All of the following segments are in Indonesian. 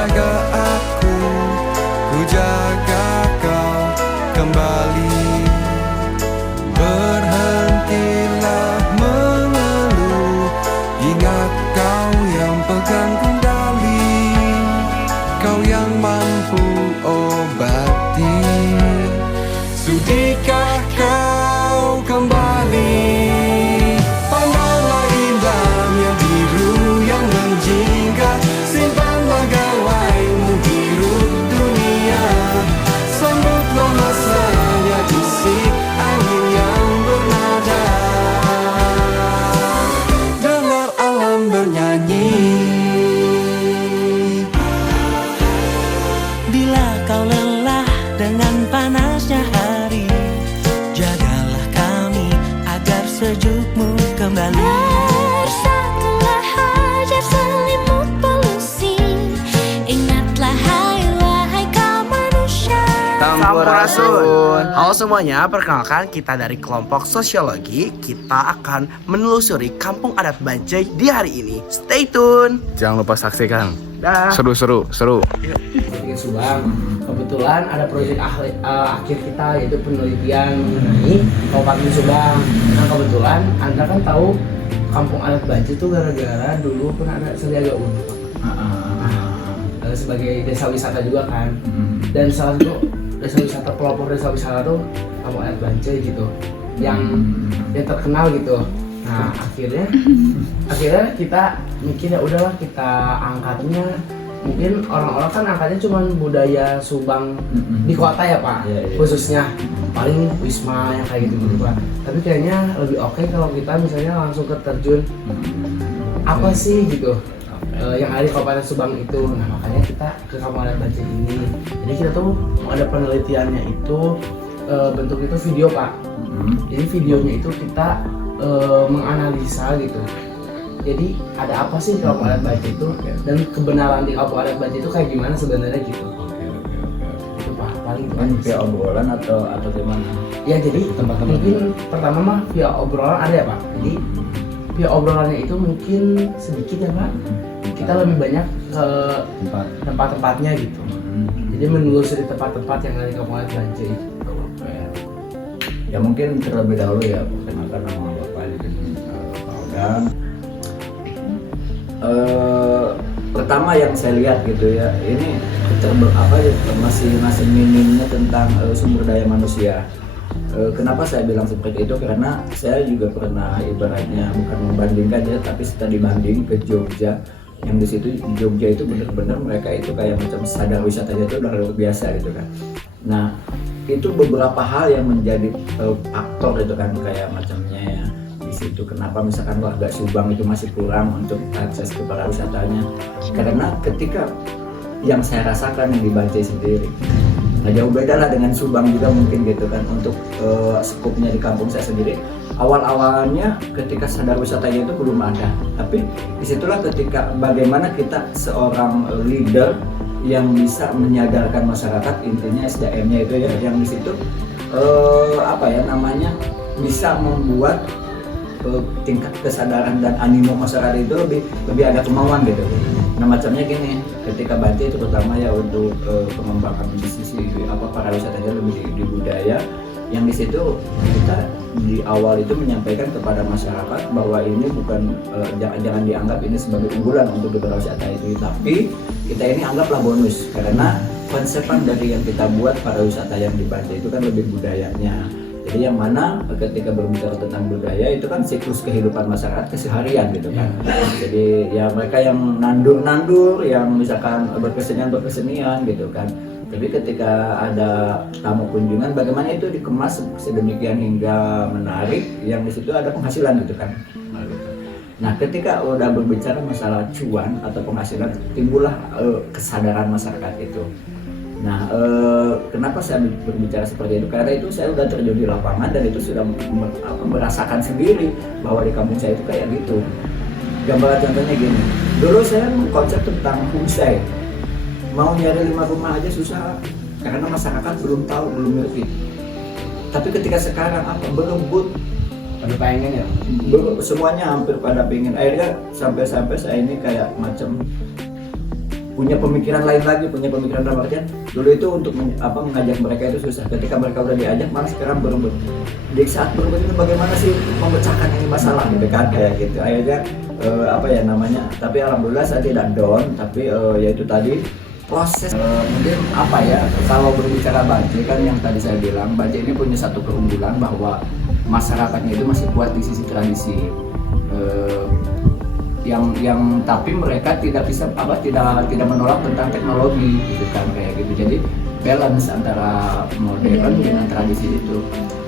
jaga aku, ku jaga kau kembali. Berhentilah mengeluh, ingat kau yang pegang kendali, kau yang mampu obati. Sudikah kau kembali? Pandanglah indahnya biru yang menjingga, simpanlah gawaimu hiruk dunia. Sambutlah masanya bisik angin yang bernada, dengar alam bernyanyi. Bila kau lelah dengan panasnya hari, jagalah kami agar sejukmu kembali. Bersatulah hajar selimut polusi, ingatlah hai wahai kaum manusia. Sampurasun. Halo semuanya, perkenalkan kita dari kelompok sosiologi. Kita akan menelusuri kampung adat Bancai di hari ini. Stay tune. Jangan lupa saksikan. Dah. Seru. Di Subang, kebetulan ada proyek akhir kita yaitu penelitian mengenai Kabupaten Subang. Nah kebetulan Anda kan tahu kampung adat Bancai itu gara-gara dulu pernah ada Sandiaga Uno sebagai desa wisata juga kan. Dan salah satu desa wisata, pelopor desa wisata tuh kampung adat Bancai gitu, yang terkenal gitu. Nah akhirnya kita mikir ya udahlah kita angkatnya. Mungkin orang-orang kan angkatnya cuma budaya Subang di kota ya Pak, khususnya paling Wisma yang kayak gitu Pak. Tapi kayaknya lebih oke kalau kita misalnya langsung ke terjun apa sih gitu yang ada di Kabupaten Subang itu. Nah makanya kita ke Kampung Adat Bancai ini. Jadi kita tuh ada penelitiannya itu bentuk itu video Pak. Jadi videonya itu kita menganalisa gitu. Jadi ada apa sih di Kampung Adat Bancai itu dan kebenaran di Kampung Adat Bancai itu kayak gimana sebenarnya gitu. Itu Pak, paling itu Kan via obrolan atau gimana? ya jadi mungkin pertama mah via obrolan ada ya Pak. Jadi via obrolannya itu mungkin sedikit ya Pak. Kita lebih banyak ke tempat-tempatnya gitu. Jadi menelusuri tempat-tempat yang ada di Kampung Adat Bancai itu. Ya mungkin terlebih dahulu ya perkenalkan nama Bapak ini Pak Odang. Pertama yang saya lihat gitu ya, ini masih minimnya tentang sumber daya manusia. Kenapa saya bilang seperti itu? Karena saya juga pernah ibaratnya bukan membandingkan ya, tapi setelah dibanding ke Jogja, yang di situ Jogja itu benar-benar mereka itu kayak macam sadar wisatanya itu udah luar biasa gitu kan. Nah itu beberapa hal yang menjadi faktor itu kan, kayak macamnya ya di situ kenapa misalkan warga Subang itu masih kurang untuk akses ke para wisatanya. Karena ketika yang saya rasakan yang di Bancai sendiri, nah jauh beda lah dengan Subang juga mungkin gitu kan. Untuk skupnya di kampung saya sendiri, awal-awalnya ketika sadar wisatanya itu belum ada, tapi disitulah ketika bagaimana kita seorang leader yang bisa menyadarkan masyarakat, intinya SDM-nya itu ya, yang di situ bisa membuat tingkat kesadaran dan animo masyarakat itu lebih ada kemauan gitu. Nah macamnya gini, ketika Bancai itu terutama ya untuk pengembangan di sisi pariwisatanya lebih di budaya, yang di situ kita di awal itu menyampaikan kepada masyarakat bahwa ini bukan jangan dianggap ini sebagai unggulan untuk berwisata itu, tapi kita ini anggaplah bonus, karena konsepan dari yang kita buat pariwisata yang di Bancai itu kan lebih budayanya. Jadi yang mana ketika berbicara tentang budaya itu kan siklus kehidupan masyarakat keseharian gitu kan. Jadi ya mereka yang nandur-nandur, yang misalkan berkesenian gitu kan. Tapi ketika ada tamu kunjungan, bagaimana itu dikemas sedemikian hingga menarik, yang di situ ada penghasilan gitu kan. Nah ketika udah berbicara masalah cuan atau penghasilan, timbullah kesadaran masyarakat itu. Nah, kenapa saya berbicara seperti itu? Karena itu saya sudah terjun di lapangan dan itu sudah merasakan sendiri bahwa di kampung saya itu kayak gitu. Gambaran contohnya gini, dulu saya konsep tentang homestay, mau nyari 5 rumah aja susah karena masyarakat belum tahu, belum ngerti. Tapi ketika sekarang berebut, pada pengen ya? Semuanya hampir pada pengen. Akhirnya sampai saya ini kayak macam punya pemikiran lain lagi, punya pemikiran dalam artian dulu itu untuk mengajak mereka itu susah. Ketika mereka udah diajak, malah sekarang berebut. Di saat berebut itu bagaimana sih memecahkan ini masalah gitu kan, kayak gitu. Akhirnya tapi alhamdulillah saya tidak down, tapi yaitu tadi proses mungkin kalau berbicara Bace kan yang tadi saya bilang, Bace ini punya satu keunggulan bahwa masyarakatnya itu masih kuat di sisi tradisi. Yang tapi mereka tidak menolak tentang teknologi gitu kan, kayak gitu. Jadi balance antara modern dengan tradisi itu.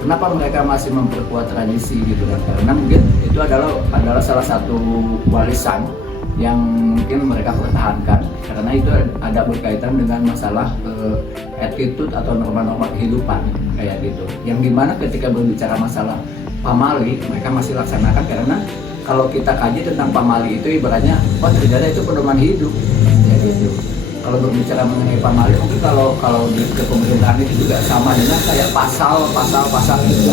Kenapa mereka masih memperkuat tradisi gitu kan? Karena mungkin itu adalah salah satu warisan yang mungkin mereka pertahankan, karena itu ada berkaitan dengan masalah attitude atau norma-norma kehidupan kayak gitu. Yang dimana ketika berbicara masalah pamali mereka masih laksanakan, karena kalau kita kaji tentang pamali itu ibaratnya ternyata itu pedoman hidup ya gitu. Kalau berbicara mengenai pamali mungkin kalau di kepemerintahan itu juga sama dengan kayak pasal gitu.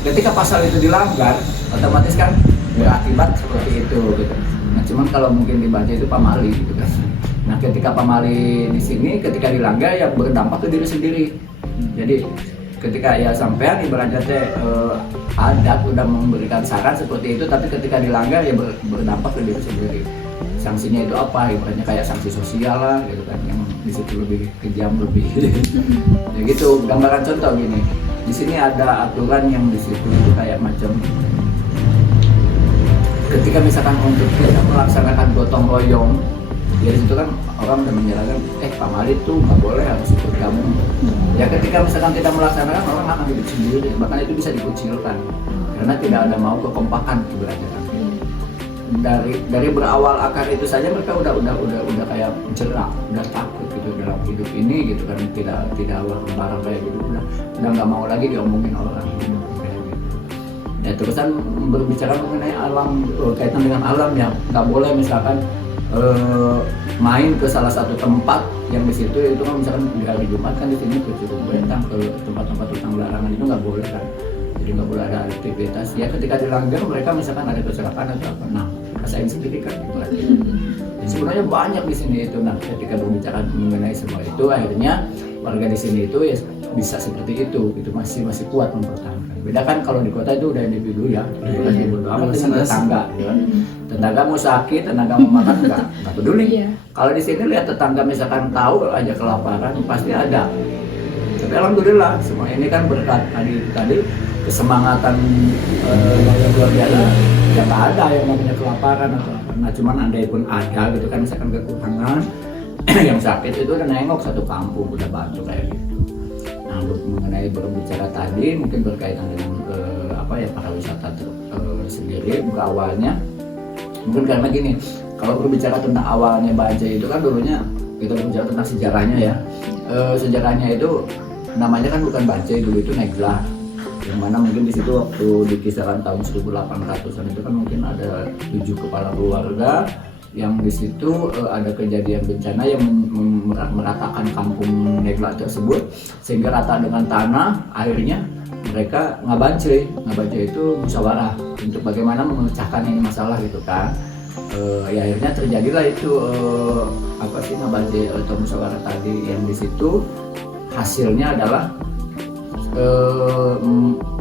Ketika pasal itu dilanggar otomatis kan berakibat seperti itu gitu. Nah cuman kalau mungkin dibaca itu pamali gitu kan. Nah ketika pamali di sini ketika dilanggar ya berdampak ke diri sendiri. Jadi ketika ya sampean ibaratnya adat udah memberikan saran seperti itu, tapi ketika dilanggar ya berdampak ke diri sendiri. Sanksinya itu apa? Ibaratnya kayak sanksi sosial lah gitu kan, yang di situ lebih kejam lebih. Ya gitu, gambaran contoh gini. Di sini ada aturan yang di situ itu kayak macam ketika misalkan untuk kita melaksanakan gotong royong, ya di situ kan orang udah menyerahkan pamali tuh nggak boleh, harus ikut kamu. Ya ketika misalkan kita melaksanakan, orang akan hidup sendiri, bahkan itu bisa dikucilkan karena tidak ada mau kekompakan ibaratnya kan. Dari berawal akar itu saja mereka udah kayak jerak, udah takut gitu dalam hidup ini gitu kan, tidak barang kayak gitu, udah nggak mau lagi diomongin orang gitu kayak gitu. Ya terusan berbicara mengenai alam, kaitan dengan alam ya nggak boleh misalkan main ke salah satu tempat yang di situ itu kan misalkan di hari Jumat kan di sini ke Curug Betang, ke tempat-tempat utang larangan itu nggak boleh kan, jadi nggak boleh ada aktivitas. Ya ketika dilanggar mereka misalkan ada kecelakaan atau apa, nah rasain sendiri kan gitu. Sebenarnya banyak di sini itu. Nah ketika berbicara mengenai semua itu akhirnya warga di sini itu ya bisa seperti itu masih kuat mempertahankan. Beda kan kalau di kota itu udah individu ya, lagi bodo amat dengan tetangga, ya. Tetangga mau sakit, tetangga mau makan nggak peduli. Kalau di sini lihat tetangga misalkan tahu aja kelaparan pasti ada. Tapi alhamdulillah semua ini kan berkat tadi kesemangatan yang luar biasa. Ya nggak ada yang namanya kelaparan atau apa. Nah cuman andai pun ada gitu kan misalkan kekurangan yang sakit itu udah nengok satu kampung udah bantu kayak gitu. Nah mengenai berbicara tadi mungkin berkaitan dengan pariwisata sendiri berawalnya mungkin karena gini, kalau berbicara tentang awalnya Bace itu kan dulunya kita berbicara tentang sejarahnya ya. Sejarahnya itu namanya kan bukan Bace, dulu itu Neglah, yang mana mungkin di situ waktu di kisaran tahun 1800-an itu kan mungkin ada 7 kepala keluarga yang di situ ada kejadian bencana yang meratakan kampung Neglah tersebut sehingga rata dengan tanah. Akhirnya mereka ngabace itu musyawarah untuk bagaimana memecahkan ini masalah gitu kan. Ya akhirnya terjadilah itu ngabace atau musyawarah tadi, yang di situ hasilnya adalah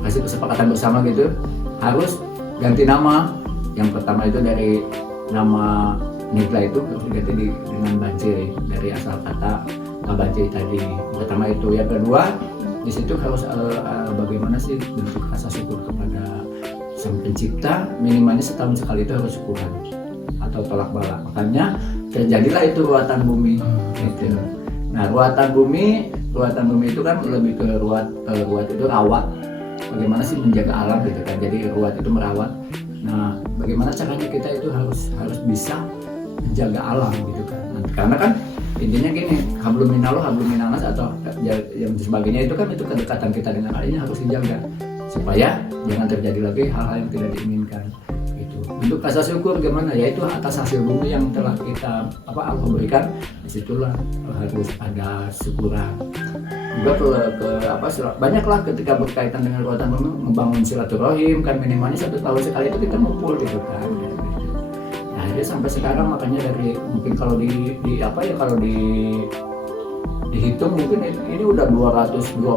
hasil kesepakatan bersama gitu, harus ganti nama. Yang pertama itu dari nama Neglah itu harus diganti dengan Bace, dari asal kata Bace tadi. Pertama itu. Yang kedua di situ harus bagaimana sih bentuk rasa syukur kepada Sang Pencipta, minimalnya setahun sekali itu harus syukuran atau tolak bala. Makanya terjadilah itu ruatan bumi gitu. Nah ruatan bumi itu kan lebih ke ruat itu rawat, bagaimana sih menjaga alam gitu kan. Jadi ruat itu merawat. Nah bagaimana caranya kita itu harus bisa menjaga alam gitu kan. Nah, karena kan intinya gini, hablum minallah hablum minanas atau yang sebagainya itu kan itu kedekatan kita dengan alamnya harus dijaga supaya jangan terjadi lagi hal-hal yang tidak diinginkan gitu. Untuk rasa syukur gimana, yaitu atas hasil bumi yang telah kita Allah berikan, disitulah harus ada syukuran. Juga banyaklah ketika berkaitan dengan ruatan bumi, membangun silaturahim kan, minimalnya 1 tahun sekali itu kita ngumpul gitu kan. Nah Banjai sampai sekarang, makanya dari mungkin kalau di apa ya, kalau dihitung mungkin ini udah 220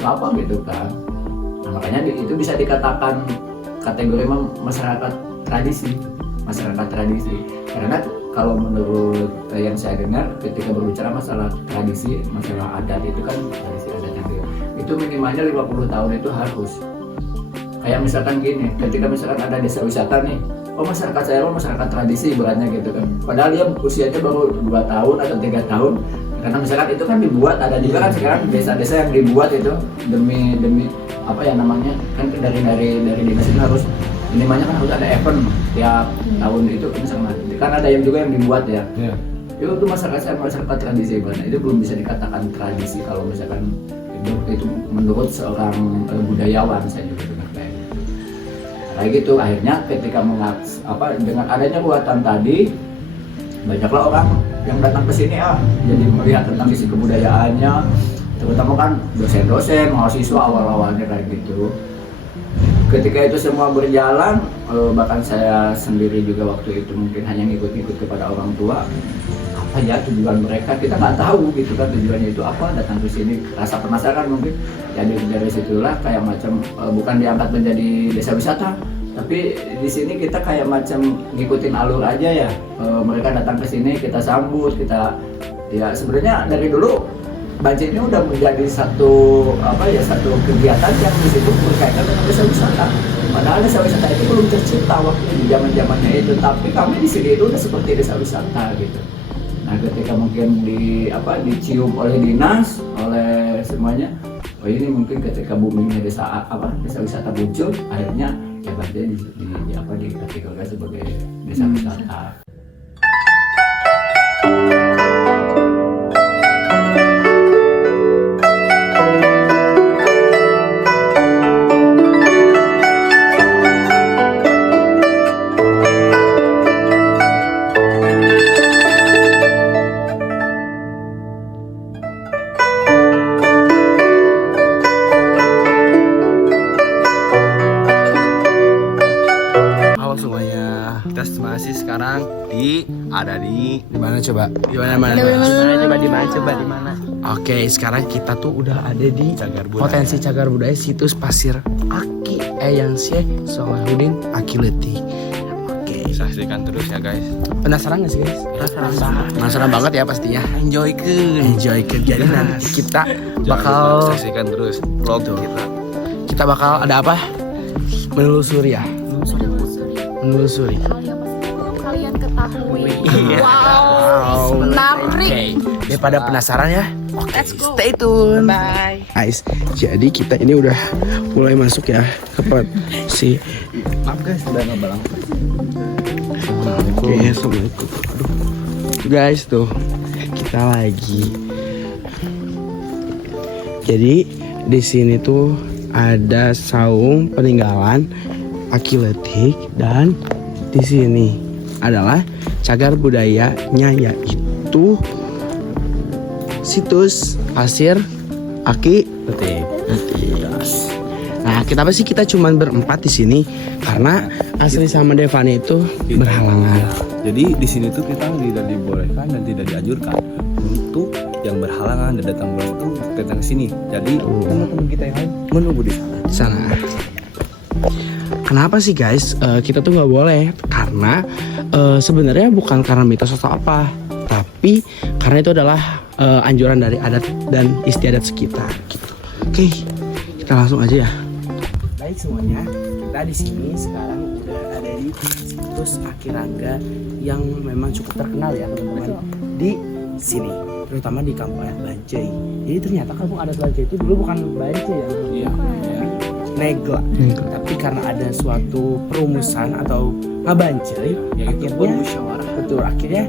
berapa gitu kan. Nah, makanya itu bisa dikatakan kategori masyarakat tradisi. Karena kalau menurut yang saya dengar ketika berbicara masalah tradisi, masalah adat itu kan tradisi adat yang itu minimalnya 50 tahun itu harus. Kayak misalkan gini, ketika misalkan ada desa wisata nih, oh masyarakat saya masyarakat tradisi ibaratnya gitu kan. Padahal dia usianya baru 2 tahun atau 3 tahun. Karena misalkan itu kan dibuat, ada juga kan sekarang desa-desa yang dibuat itu demi apa ya namanya, kan dari dinas itu harus minimalnya kan harus ada event tiap tahun itu misalnya. Kan ada yang juga yang dibuat ya. Itu masyarakat tradisi ibaratnya. Itu belum bisa dikatakan tradisi kalau misalkan itu menurut seorang budayawan. Saya juga dengar kayak gitu. Akhirnya ketika dengan adanya buatan tadi, banyaklah orang yang datang ke sini jadi melihat tentang isi kebudayaannya, terutama kan dosen-dosen, mahasiswa awal-awalnya kayak gitu. Ketika itu semua berjalan, bahkan saya sendiri juga waktu itu mungkin hanya ngikut-ngikut kepada orang tua. Apa ya tujuan mereka, kita nggak tahu gitu kan tujuannya itu apa, datang ke sini rasa penasaran mungkin. Jadi dari situlah kayak macam bukan diangkat menjadi desa wisata, tapi di sini kita kayak macam ngikutin alur aja ya. Mereka datang ke sini, kita sambut, kita ya sebenarnya dari dulu Banjai ini udah menjadi satu kegiatan yang di situ berkaitan dengan desa wisata. Padahal desa wisata itu belum tercipta waktu di zaman-zamannya itu, tapi kami di sini itu udah seperti desa wisata gitu. Nah, ketika mungkin dicium oleh dinas, oleh semuanya, oh ini mungkin ketika boomingnya desa wisata muncul, akhirnya ya Banjai dikategorikan sebagai desa wisata. Masih sekarang ada di Dimana coba? di mana? Oke, sekarang kita tuh udah ada di potensi Cagar Budaya, situs Pasir Aki yang Salahuddin Aki Letik. Oke, Saksikan terus ya guys. Penasaran nggak sih guys? penasaran banget ya pastinya. Enjoy ke. Jadi nanti kita bakal Saksikan terus vlog kita. kita bakal ada apa? Menelusuri ya. Menelusuri. Kalian ketahui. Wow. Menarik. Oke, daripada penasaran ya. Oke, Let's go. stay tune. Bye. Guys, jadi kita ini udah mulai masuk ya ke si. Maaf guys, udah ngebalang. Oke, assalamualaikum. Aduh. Guys tuh kita lagi. Jadi di sini tuh ada saung peninggalan Aki Letik dan di sini adalah cagar budayanya yaitu situs Pasir Aki Letik. Nah, kenapa sih kita cuman berempat di sini? Karena Asri sama Devani itu berhalangan. Jadi di sini tuh kita tidak dibolehkan dan tidak dianjurkan untuk yang berhalangan dan datang bulan itu datang ke sini. Jadi teman-teman kita yang lain menunggu di sana. Kenapa sih guys kita tuh nggak boleh? Karena sebenarnya bukan karena mitos atau apa, tapi karena itu adalah anjuran dari adat dan istiadat sekitar. Gitu. Oke, kita langsung aja ya. Baik semuanya, kita di sini sekarang udah ada di situs Aki Rangga yang memang cukup terkenal ya teman-teman di sini, terutama di Kampung Adat Banjai. Jadi ternyata Kampung Adat Banjai itu dulu bukan Banjai ya. Iya. Negla. Tapi karena ada suatu perumusan atau ngabanjai, Yaitu akhirnya bermusyawarah. betul, akhirnya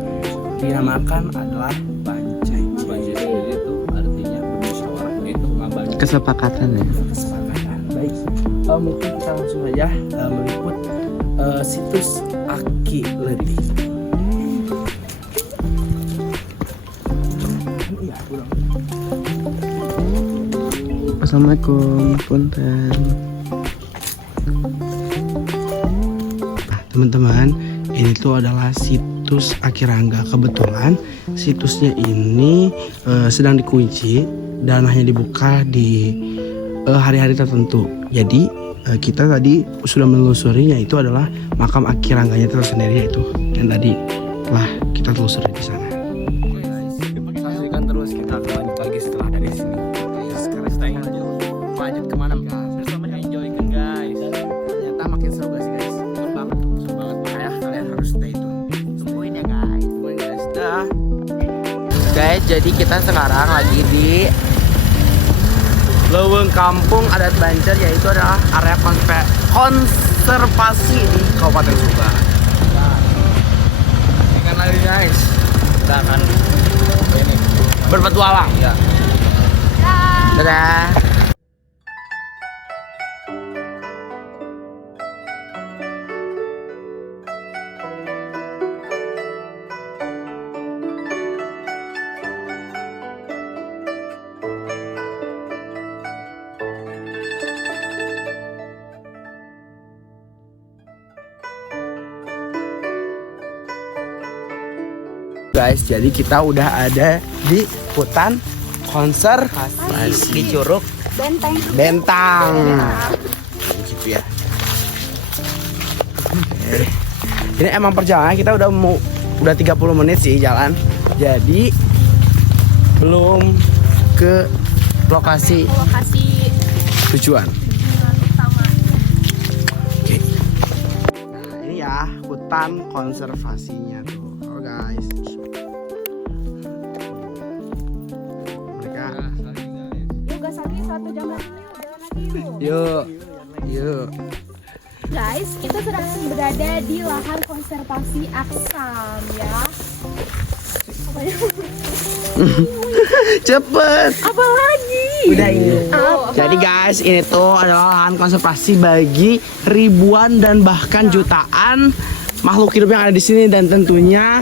dinamakan adalah Banjai. Banjai sendiri itu artinya bermusyawarah, itu ngabanjai. Kesepakatan ya. Kesepakatan. Baik, mungkin kita langsung aja meliput situs Aki Letik. Iya, pulang. Assalamualaikum, punten. Nah, teman-teman, ini tuh adalah situs Akirangga. Kebetulan situsnya ini sedang dikunci dan hanya dibuka di hari-hari tertentu. Jadi kita tadi sudah menelusurinya, itu adalah makam Akirangganya itu sendiri itu, dan tadi telah kita telusuri di sana. Oke guys, saksikan terus, kita akan lanjut lagi setelah dari sini. Sekarang stay lanjut kemana? Bersama enjoy kan guys. Ternyata makin seru gak sih guys? Seru banget makanya kalian harus stay tune. Tungguin ya guys. Tungguin guys. Dah. Guys, jadi kita sekarang lagi di Leuweung Kampung Adat Banjar, yaitu adalah area konservasi di Kabupaten Subang. Ikan lagi guys. Kita akan ini Berpetualang. ya. Dadah. Guys, jadi kita udah ada di hutan konservasi di Curug Bentang. Gitu ya. Oke. Ini emang perjalanan kita udah 30 menit sih jalan. Jadi belum ke lokasi tujuan. utama. Oke. Nah, ini ya hutan konservasinya tuh. Oh guys. Mereka Yuk gas lagi 1 jam lagi yuk, jalan lagi yuk. yuk. Guys, kita sedang berada di lahan konservasi Aksam ya. Cepet. Apa lagi? Udah ini. Apa? Jadi guys, ini tuh adalah lahan konservasi bagi ribuan dan bahkan jutaan makhluk hidup yang ada di sini, dan tentunya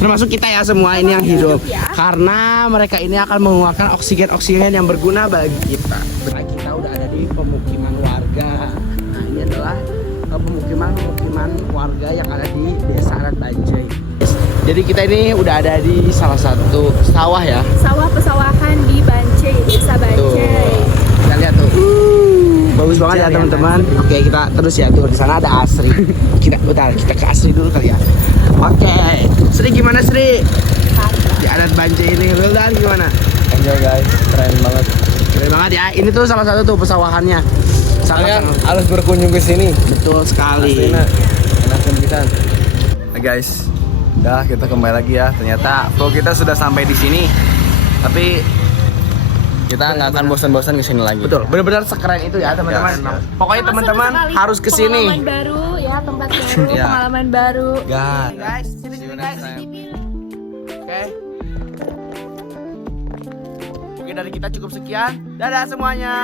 termasuk kita ya semua ini yang hidup. Karena mereka ini akan mengeluarkan oksigen yang berguna bagi kita. Nah, kita udah ada di pemukiman warga. Nah, ini adalah pemukiman warga yang ada di Desa Adat Banjai. Jadi kita ini udah ada di salah satu sawah ya. Sawah pesawahan di Bancai, Desa Tuh, Bancai. kita lihat tuh. Bagus banget ya teman-teman. Oke, kita terus ya tuh, di sana ada Asri. Kita ke Asri dulu kali ya. Oke. Sri gimana Sri? Di Adat Banjai ini lu dan gimana? Enjoy guys, keren banget. Keren banget ya. Ini tuh salah satu tuh pesawahannya. Kalian Sangat harus berkunjung ke sini. betul sekali. Aslinya enakan pisan. Nah guys, dah kita kembali lagi ya. Ternyata vlog kita sudah sampai di sini. Tapi kita nggak akan bosan-bosan ke sini lagi. Betul, benar-benar sekeren itu ya teman-teman. Ya. Pokoknya teman-teman Sekali harus ke sini. Pengalaman baru ya, tempat baru, Ya. pengalaman baru. God. Guys, See you next time. Oke. Oke, dari kita cukup sekian. Dadah semuanya.